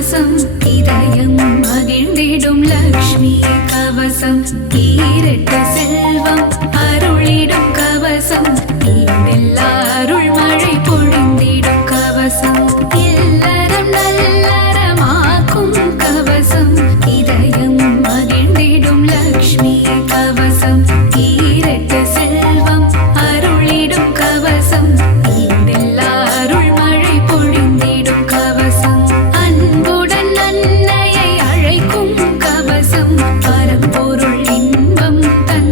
கவசம் இதயம் மகிழ்ந்திடும் லக்ஷ்மி கவசம் ஈரட்ட செல்வம் அருளிடும் கவசம் ஈடெல்லா அருள் மழை பொழிந்திடும் கவசம் இல்லறம் நல்லறமாக்கும் கவசம் இதயம் மகிழ்ந்திடும் லக்ஷ்மி கவசம் ஈரட்ட செல்வம் அருளிடும் கவசம் ஈடெல்லா அருள் மழை பொழிந்திடும் கவசம் அன்புடன் அன்னையை அழைக்கும் கவசம் பரம்பொருள் இன்பம் தன்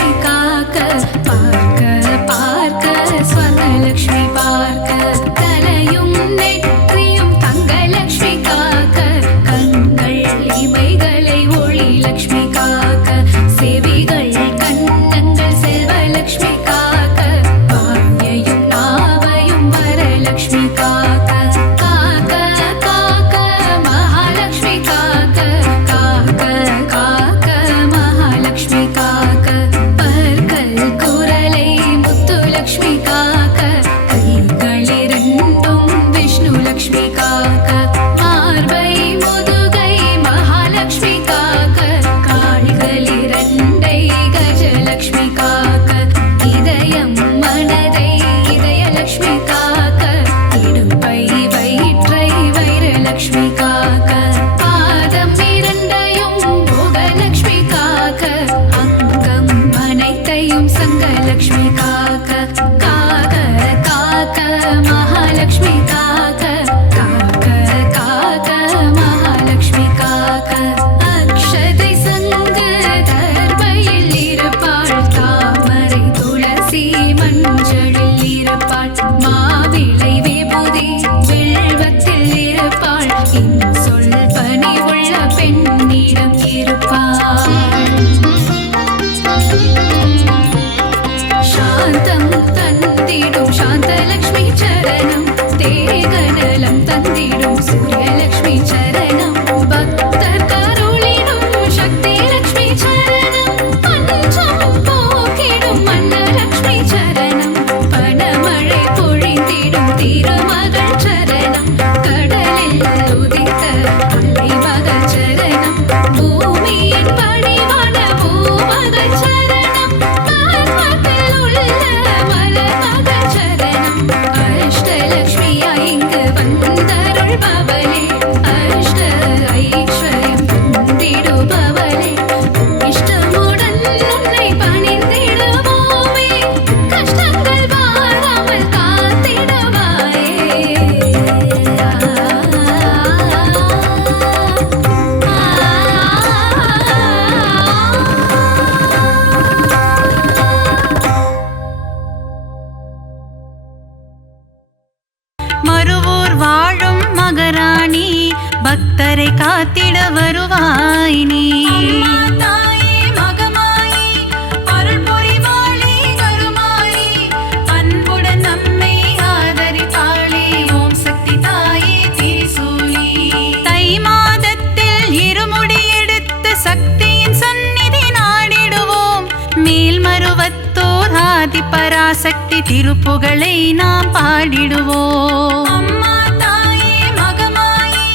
கஜலக்ஷ்மி காக்க பார்க்க பார்க்க ஸ்வர்ணலக்ஷ்மி பார்க்க தலையும் நெற்றியும் தங்கலக்ஷ்மி காக்க கண்கள் இமைகளை ஒளி லக்ஷ்மி காக்க செவிகள் கண்ணங்கள் செல்வலக்ஷ்மி காக்க வாயையும் நாவையும் வரலக்ஷ்மி காக்க காக்க காக்க மகாலக்ஷ்மி காக்க காக்க காக்க மகாலக்ஷ்மி காக்க பற்கள் குரலை முத்துலக்ஷ்மி காக்க கைகளிரண்டும் விஷ்ணு லக்ஷ்மி காக்க மார்பை முதுகை மகாலக்ஷ்மி காக்க கால்களிரண்டை கஜலக்ஷ்மி காக்க இதயம் மனதை இதயலக்ஷ்மி காக்க இடுப்பை வயிற்றை வைரலக்ஷ்மி காக்க பாதம் இரண்டையும் போகலக்ஷ்மி காக்க அங்கம் அனைத்தையும் சங்கலக்ஷ்மி காக்க காக்க காக்க மகாலக்ஷ்மி காக்க காக்க காக்க மகாலக்ஷ்மி காக்க அக்ஷதை சங்கு தர்பையில் இருப்பாள் தாமரை துளசி மஞ்சளில் இருப்பாள் மாவிளை விபூதி வில்வத்தில் இருப்பாள் சொல் பணி உள்ள பெண்ணிடம் இருப்பாள் சாந்தம் தந்திடும் சாந்தலக்ஷ்மி சரணம் தேகநலம் தந்திடும் சூரியலக்ஷ்மி சரணம் பக்தர் கருளிடும் சக்தி லக்ஷ்மி சரணம் பஞ்சம் போக்கிடும் மன்னலக்ஷ்மி சரணம் பணமழை பொழிந்திடும் திருமகள் சரணம் கடலில் உதித்த அலைமகள் சரணம் பூமியின் பணிவான பூமகள் சரணம் பர்வத்தில் உள்ள மலர்மகள் சரணம் அஷ்டலக்ஷ்மியா இங்கு வந்தருள்பவளே அஷ்ட ஐஸ்வர்யம் தந்திடுபவளே இஷ்டமுடன் உன்னை பணிந்திடுவோமே கஷ்டங்கள் வாராமல் காத்திடுவாயே மறுவூர் வாழும் மகராணி பக்தரை காத்திட வருவாய் நீ தாயே மகமாயி அருள் புரிவாளே கருமாயி அன்புடன் நம்மை ஆதரிப்பாளே ஓம் சக்தி தாயே திரிசூலி தை மாதத்தில் இருமுடி எடுத்து சக்தியின் சந்நிதி நாடிடுவோம் மேல்மருவத்தோர் ஆதி பராசக்தி திருப்புகழை நாம் பாடிடுவோம் அம்மா தாயே மகமாயி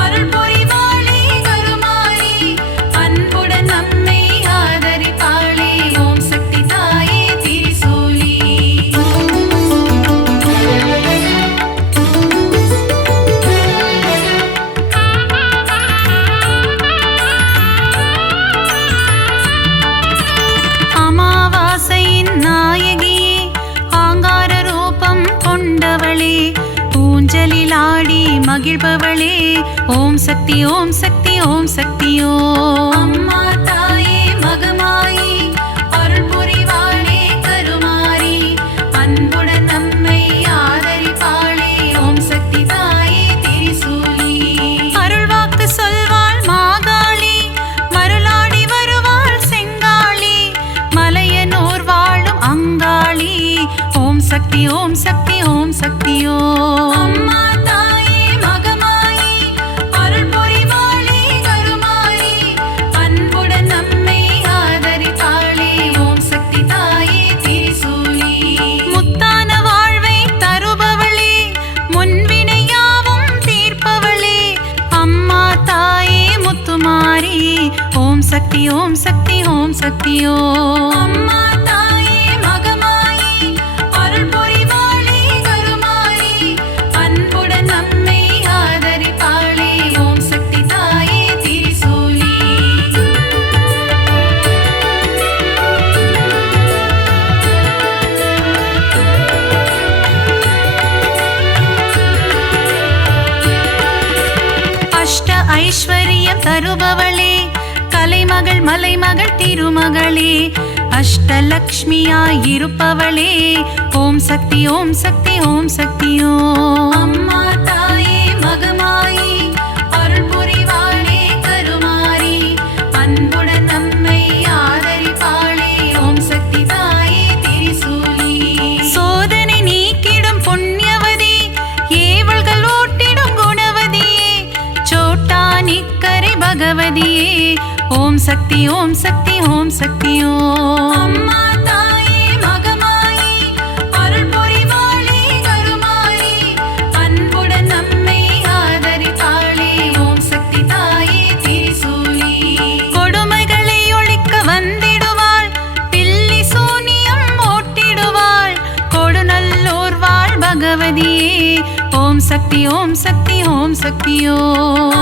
அருள் புரிவாளே கருமாயி அன்புடன் நம்மை ஆதரிப்பாளே ஓம் சக்தி தாயே திரிசூலி அமாவாசையின் நாயகியே ஆங்கார ரூபம் கொண்டவளே ஊஞ்சலில் ஆடி மகிழ்பவளே ஓம் சக்தி ஓம் சக்தி ஓம் சக்தியோ அம்மா தாயே மகமாயி அருள் புரிவாளே கருமாரி அன்புடன் நம்மை ஆதரிப்பாளே ஓம் சக்தி தாயே திரிசூலி அருள்வாக்கு சொல்வாள் மாகாளி மருளாடி வருவாள் செங்காளி மலையனூர் வாழும் அங்காளி ஓம் சக்தி ஓம் சக்தி ஓம் சக்தியோ அம்மா தாயே மகமாயி அருள் புரிவாளே கருமாரி அன்புடன் நம்மை ஆதரிப்பாளே ஓம் சக்தி தாயே திரிசூலி முத்தான வாழ்வை தருபவளே முன்வினையாவும் தீர்ப்பவளே அம்மா தாயே முத்துமாரி ஓம் சக்தி ஓம் சக்தி ஓம் சக்தியோ அம்மா தாயே மகமாயி அருள் புரிவாளே கருமாரி அன்புடன் நம்மை ஆதரிப்பாளே ஓம் சக்தி தாயே திரிசூலி அஷ்ட ஐஸ்வர்யம் தருபவளே கலைமகள் மலைமகள் திருமகளே அஷ்டலக்ஷ்மியாயிருப்பவளே ஓம் சக்தி ஓம் சக்தி ஓம் சக்தியோ. அம்மா தாயே மகமாயி அருள் புரிவாளே கருமாரி அன்புடன் நம்மை ஆதரிப்பாளே ஓம் சக்தி தாயே திரிசூலி. சோதனை நீக்கிடும் புண்ணியவதி ஏவல்கள் ஓட்டிடும் குணவதியே சோட்டா நிக்கரை பகவதியே ஓம் சக்தி ஓம் சக்தி ஓம் சக்தியோ. அம்மா தாயே மகமாயி அருள் புரிவாளே கருமாரி அன்புடன் நம்மை ஆதரிப்பாளே ஓம் சக்தி தாயே திரிசூலி. கொடுமைகளை ஒழிக்க வந்திடுவாள் பில்லி சூனியம் ஓட்டிடுவாள் கொடுநல்லோர் வாழ் பகவதியே ஓம் சக்தி ஓம் சக்தி ஓம் சக்தியோ.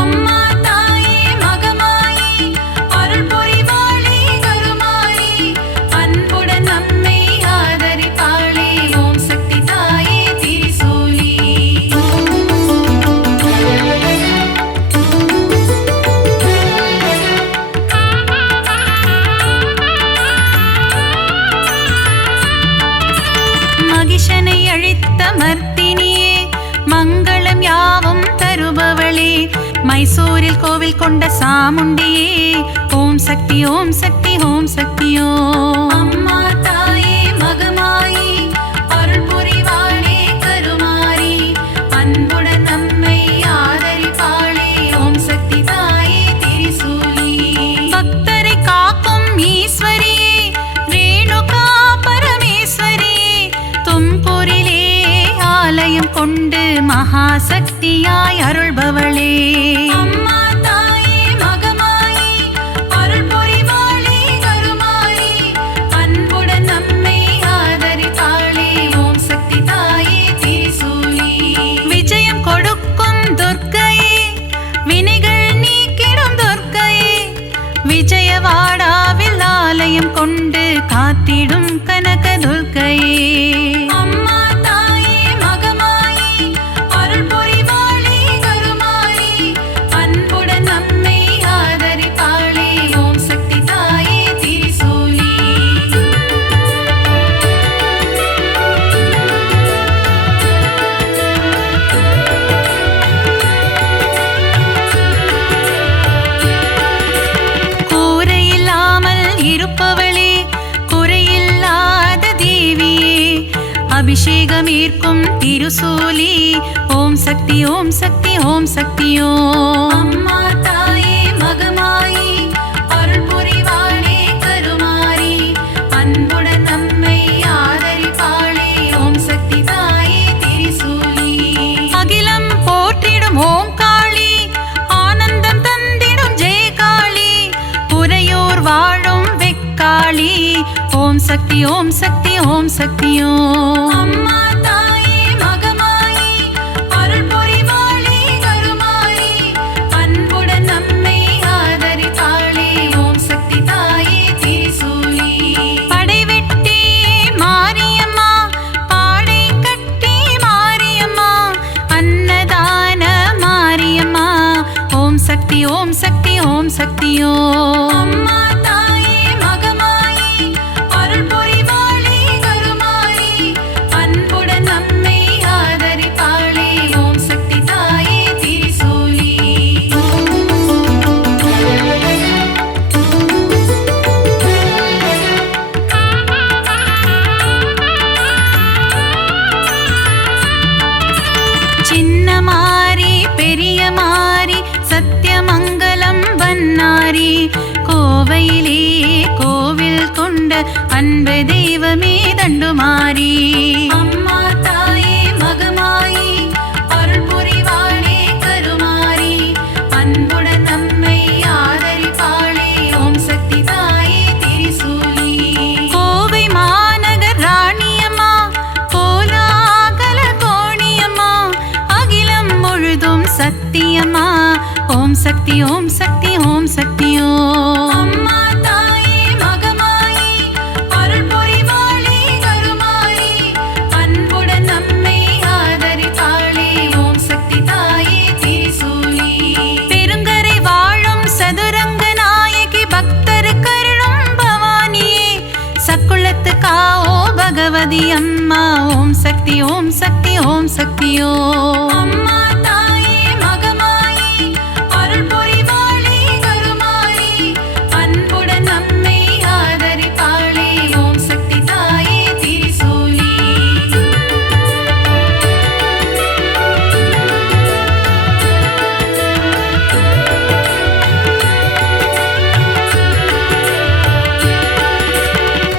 அம்மா தாயே மகமாயி அருள் புரிவாளே கருமாரி அன்புடன் நம்மை ஆதரிப்பாளே ஓம் சக்தி தாயே திரிசூலி. மகிஷனை அழித்த மர்த்தினியே மங்களம் யாவும் தருபவளே மைசூரில் கோவில் கொண்ட சாமுண்டியே ஓம் சக்தி ஓம் சக்தி ஓம் சக்தியோ. அம்மா தாயே மகமாயி அருள் புரிவாளே கருமாரி அன்புடன் நம்மை ஆதரிப்பாளே ஓம் சக்தி தாயே திரிசூலி. பக்தரை காக்கும் ஈஸ்வரியே ரேணுகா பரமேஸ்வரியே தும்பூரிலே ஆலயம் கொண்டு மகாசக்தியாய் அருள்பவளே. அம்மா தாயே மகமாயி அருள் புரிவாளே கருமாரி அன்புடன் நம்மை ஆதரிப்பாளே ஓம் சக்தி தாயே திரிசூலி. விஜயம் கொடுக்கும் துர்க்கையே வினைகள் நீக்கிடும் துர்க்கையே விஜயவாடாவில் ஆலயம் கொண்டு காத்திடும் கனக துர்க்கையே. அம்மா தாயே மகமாயி அருள் புரிவாளே கருமாரி அன்புடன் நம்மை ஆதரிப்பாளே ஓம் சக்தி தாயே திரிசூலி. கூரையில்லாமல் இருப்பவளே குறையில்லாத தேவியே அபிஷேகம் ஏற்கும் திருசூலி ஓம் சக்தி ஓம் சக்தி ஓம் சக்தியோ. அம்மா தாயே மகமாயி அருள் புரிவாளே கருமாரி அன்புடன் நம்மை ஆதரிப்பாளே ஓம் சக்தி தாயே திரிசூலி. அகிலம் போற்றிடும் ஓம் காளி ஆனந்தம் தந்திடும் ஜெய காளி புரையோர் வாழும் வெக்காளி ஓம் சக்தி ஓம் சக்தி ஓம் சக்தியோ. அம்மா தாயே மகமாயி அருள் புரிவாளே கருமாரி அன்புடன் நம்மை ஆதரிப்பாளே ஓம் சக்தி தாயே திரிசூலி. படைவெட்டி மாரியம்மா பாடை கட்டி மாரியம்மா அன்னதான மாரியம்மா ஓம் சக்தி ஓம் சக்தி ஓம் சக்தியோ. அம்மா தாயே மகமாயி அருள் புரிவாளே கருமாரி அன்புடன் நம்மை ஆதரிப்பாளே ஓம் சக்தி தாயே திரிசூலி. சின்ன மாரி பெரிய மாரி சத்தியமங்கலம் வன்னாரி கோவையிலே கோவில் கொண்ட அன்பு தெய்வமே தண்டுமாரி. அம்மா தாயே மகமாயி அருள் புரிவாளே கருமாரி அன்புடன் நம்மை ஆதரிப்பாளே ஓம் சக்தி தாயே திரிசூலி. கோவை மாநகர் ராணியம்மா கோலாகல கோணியம்மா அகிலம் முழுதும் சத்தியம்மா ஓம் சக்தி ஓம் சக்தி ஓம் சக்தியோ. அம்மா தாயே மகமாயி அருள் புரிவாளே கருமாரி அன்புடன் நம்மை ஆதரிப்பாளே ஓம் சக்தி தாயே திரிசூலி. பெருங்கரை வாழும் சதுரங்க நாயகி பக்தர் கருளும் பவானியே புறத்துக்கா ஓ பகவதி அம்மா ஓம் சக்தி ஓம் சக்தி ஓம் சக்தியோ அம்மா தாயே மகமாயி அருள் புரிவாளே கருமாரி அன்புடன் நம்மை ஆதரிப்பாளே ஓம் சக்தி தாயே திரிசூலி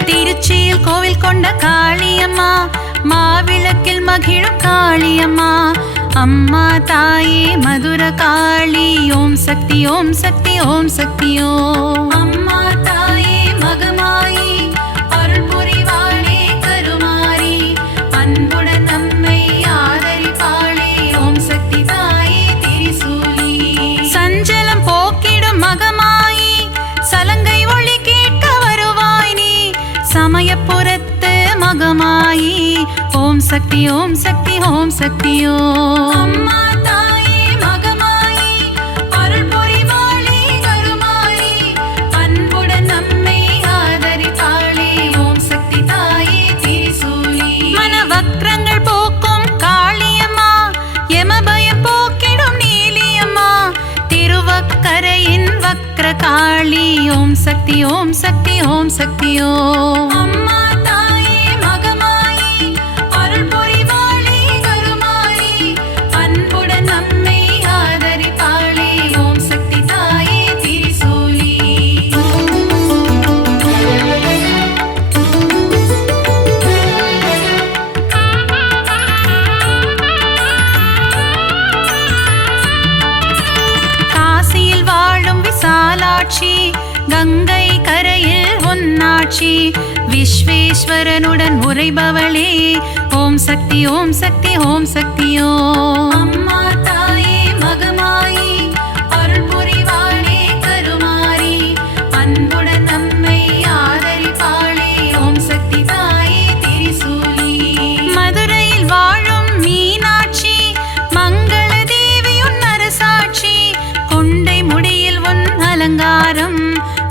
திருச்சியில் கோவில் கொண்ட காளியம்மா மாவிளக்கில் மகிழும் காளியம்மா அம்மா தாயே மதுர காளி ஓம் சக்தி ஓம் சக்தி ஓம் சக்தியோ அம்மா தாயே மகமாயி அருள் புரிவாளே கருமாரி அன்புடன் நம்மை ஆதரிப்பாளே ஓம் சக்தி தாயே திரிசூலி சஞ்சலம் போக்கிடும் மகமாயி சலங்கை ஒளி கேட்க வருவாய் நீ சமயப்புறத்து மகமாயி ஓம் சக்தி ஓம் சக்தி ஓம் சக்தியோ அம்மா தாயே மகமாயி அருள் புரிவாளே கருமாரி அன்புடன் நம்மை ஆதரிப்பாளே ஓம் சக்தி தாயே திரிசூலி மனவக்ரங்கள் போக்கும் காளியம்மா யமபயம் போக்கிடும் நீலியம்மா திருவக்கரையின் வக்ர காளி ஓம் சக்தி ஓம் சக்தி ஓம் சக்தியோ அம்மா தாயே மகமாயி அருள் புரிவாளே கருமாரி அன்புடன் நம்மை ஆதரிப்பாளே ஓம் சக்தி தாயே திரிசூலி காசியில் வாழும் விசாலாட்சி கங்கை கரையில் ஒன்னாட்சி விஸ்வேஸ்வரனுடன் உரைபவளே ஓம் சக்தி ஓம் சக்தி ஓம் சக்தியோ அம்மா தாயே மகமாயி அருள் புரிவாளே கருமாரி அன்புடன் நம்மை ஆதரிப்பாளே ஓம் சக்தி தாயே திரிசூலி மதுரையில் வாழும் மீனாட்சி மங்கள தேவியுன் அரசாட்சி கொண்டை முடியில் உன் அலங்காரம்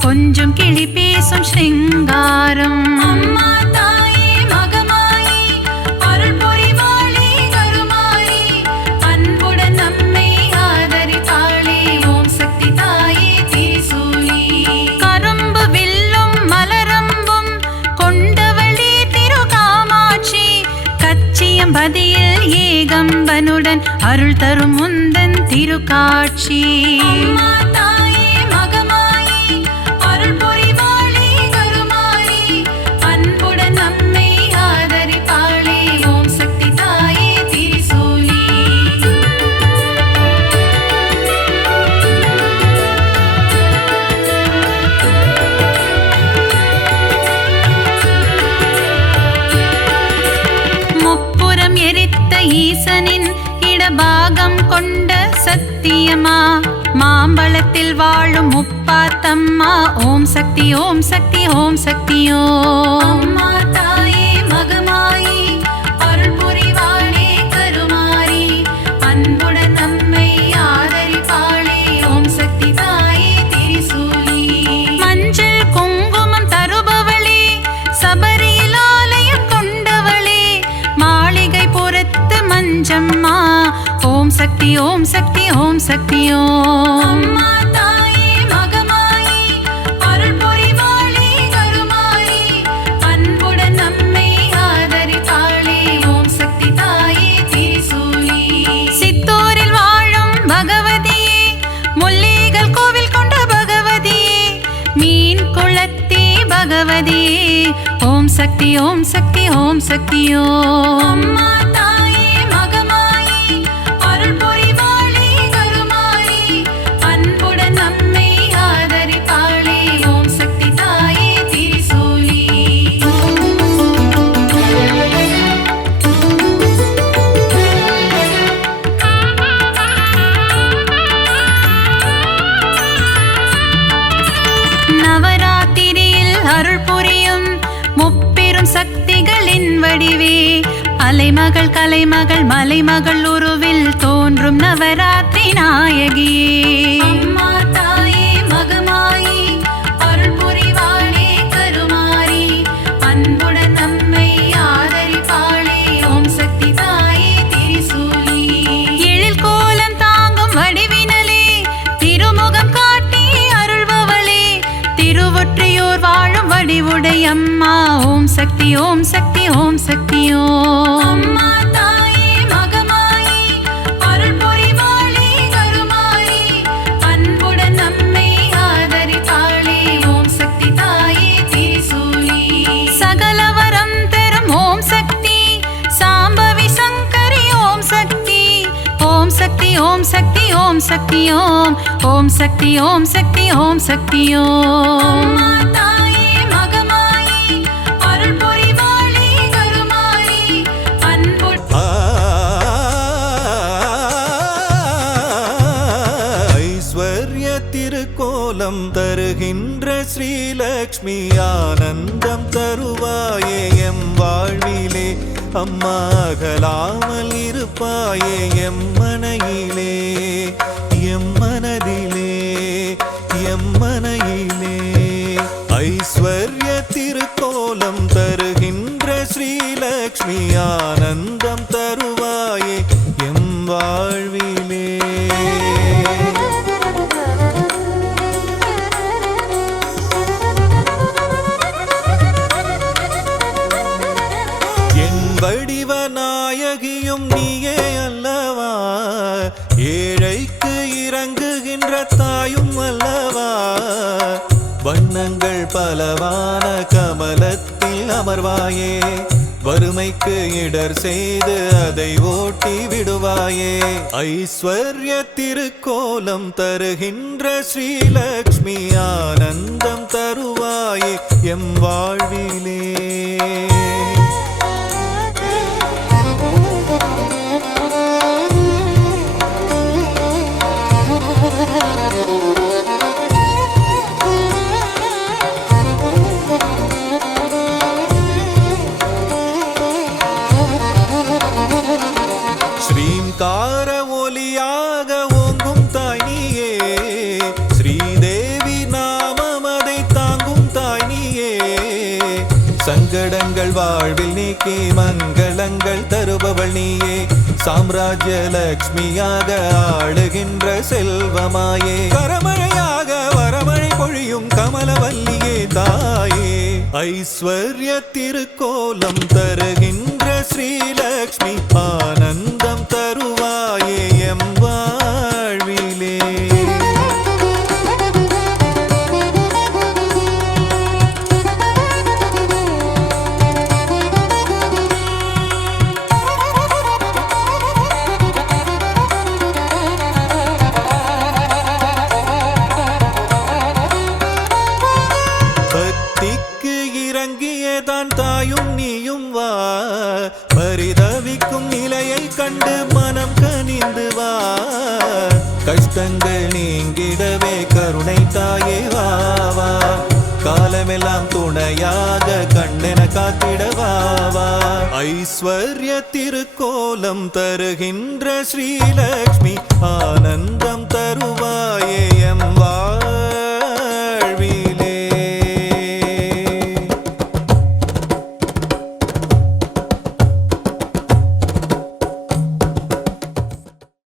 கொஞ்சம் கிளி பேசும் ஸ்ருங்காரம் அம்மா தாயே மகமாயி அருள் புரிவாளே கருமாரி அன்புடன் நம்மை ஆதரிப்பாளே ஓம் சக்தி தாயே திரிசூலி கரும்பு வில்லும் மலரம்பும் கொண்டவளே திருகாமாட்சி கச்சியம்பதியில் ஏகம்பனுடன் அருள் தரும் முந்தன் திருக்காட்சி அம்மா தாயே மகமாயி அருள் புரிவாளே கருமாரி அன்புடன் நம்மை ஆதரிப்பாளே ஓம் சக்தி தாயே திரிசூலி முப்புறம் எரித்த ஈசனின் இடபாகம் கொண்ட சத்தியமா மாம்பழத்தில் வாழும் முப்பாத்தம்மா ஓம் சக்தி ஓம் சக்தி ஓம் சக்தியோ அம்மா தாயே மகமாயி அருள் புரிவாளே கருமாரி அன்புடன் நம்மை ஆதரிப்பாளே ஓம் சக்தி தாயே திரிசூலி மஞ்சள் குங்குமம் தருபவளே சபரியில் ஆலயம் கொண்டவளே மாளிகை புறத்து மஞ்சம்மா ஓம் சக்தி ஓம் சக்தி ஓம் சக்தியோ அம்மா தாயே மகமாயி அருள் புரிவாளே கருமாரி அன்புடன் நம்மை ஆதரிப்பாளே ஓம் சக்தி தாயே திரிசூலி சித்தூரில் வாழும் பகவதியே முல்லைகள் கோவில் கொண்ட பகவதியே மீன் குளத்தி பகவதியே ஓம் சக்தி ஓம் சக்தி ஓம் சக்தியோ அம்மா தாயே மகமாயி அருள் புரிவாளே கருமாரி அன்புடன் நம்மை ஆதரிப்பாளே ஓம் சக்தி தாயே திரிசூலி நவராத்திரியில் அருள் புரியும் முப்பெரும் சக்திகளின் வடிவே அலைமகள் கலைமகள் மலைமகள் உருவில் தோன்றும் நவராத்திரி நாயகியே அம்மா தாயே மகமாயி அருள் புரிவாளே கருமாரி அன்புடன் சக்தி ஓம் சக்தி ஓம் சக்தி ஓம் அம்மா தாயே மகமாயி அருள் புரிவாளே கருமாயி அன்புடன் நம்மை ஆதரிப்பாளே ஓம் சக்தி தாயே திரிசூலி சகலவரம் தரும் ஓம் சக்தி சாம்பவி சங்கரி ஓம் சக்தி ஓம் சக்தி ஓம் சக்தி ஓம் சக்தி ஓம் ஓம் சக்தி ஓம் சக்தி ஓம் சக்தி ஓம் அம்மா தாயே மகமாயி அருள் புரிவாளே கருமாயி அன்புடன் ஐஸ்வர்ய திருக்கோலம் தருகின்ற ஸ்ரீலக்ஷ்மி ஆனந்தம் தருவாயே எம் வாழ்விலே அம்மா அகலாமல் இருப்பாயே எம் மனையிலே எம் மனதிலே எம் மனையிலே ஐஸ்வர்ய திருக்கோலம் தருகின்ற ஸ்ரீலக்ஷ்மி ஆனந்தம் தருவாயே எம் வாழ்விலே என் வடிவ நாயகியும் நீயே அல்லவா ஏழைக்கு இறங்குகின்ற தாயும் அல்லவா வண்ணங்கள் பலவான கமலத்தில் அமர்வாயே வறுமைக்கு இடர் செய்து அதை ஓட்டி விடுவாயே ஐஸ்வர்ய திருக்கோலம் தருகின்ற ஸ்ரீலக்ஷ்மி ஆனந்தம் தருவாயே எம் வாழ்விலே ஸ்ரீங்கார ஒலியாக ஓங்கும் தாய் நீயே ஸ்ரீதேவி நாமம் அதை தாங்கும் தாய் நீயே சங்கடங்கள் வாழ்வில் நீக்கி மங்களங்கள் தருபவள் நீயே சாம்ராஜ்ய லக்ஷ்மியாக ஆளுகின்ற செல்வமாயே கரமழையாக வரமழை பொழியும் கமலவல்லியே தாயே ஐஸ்வர்ய திருக்கோலம் தருகின்ற ஸ்ரீலக்ஷ்மி ஆனந்தம் தருவாயே எம் வாழ்விலே பக்திக்கு இறங்கியதான் தாயும் நீயும் வா பரிதவிக்கும் நிலையை கண்டு மனம் கனிந்து வா கஷ்டங்கள் நீங்கிடவே கருணை தாயே வா வா காலமெல்லாம் துணையாக கண்ணென காத்திடவா வா ஐஸ்வர்ய திருக்கோலம் தருகின்ற ஸ்ரீலக்ஷ்மி ஆனந்தம் தருவாயே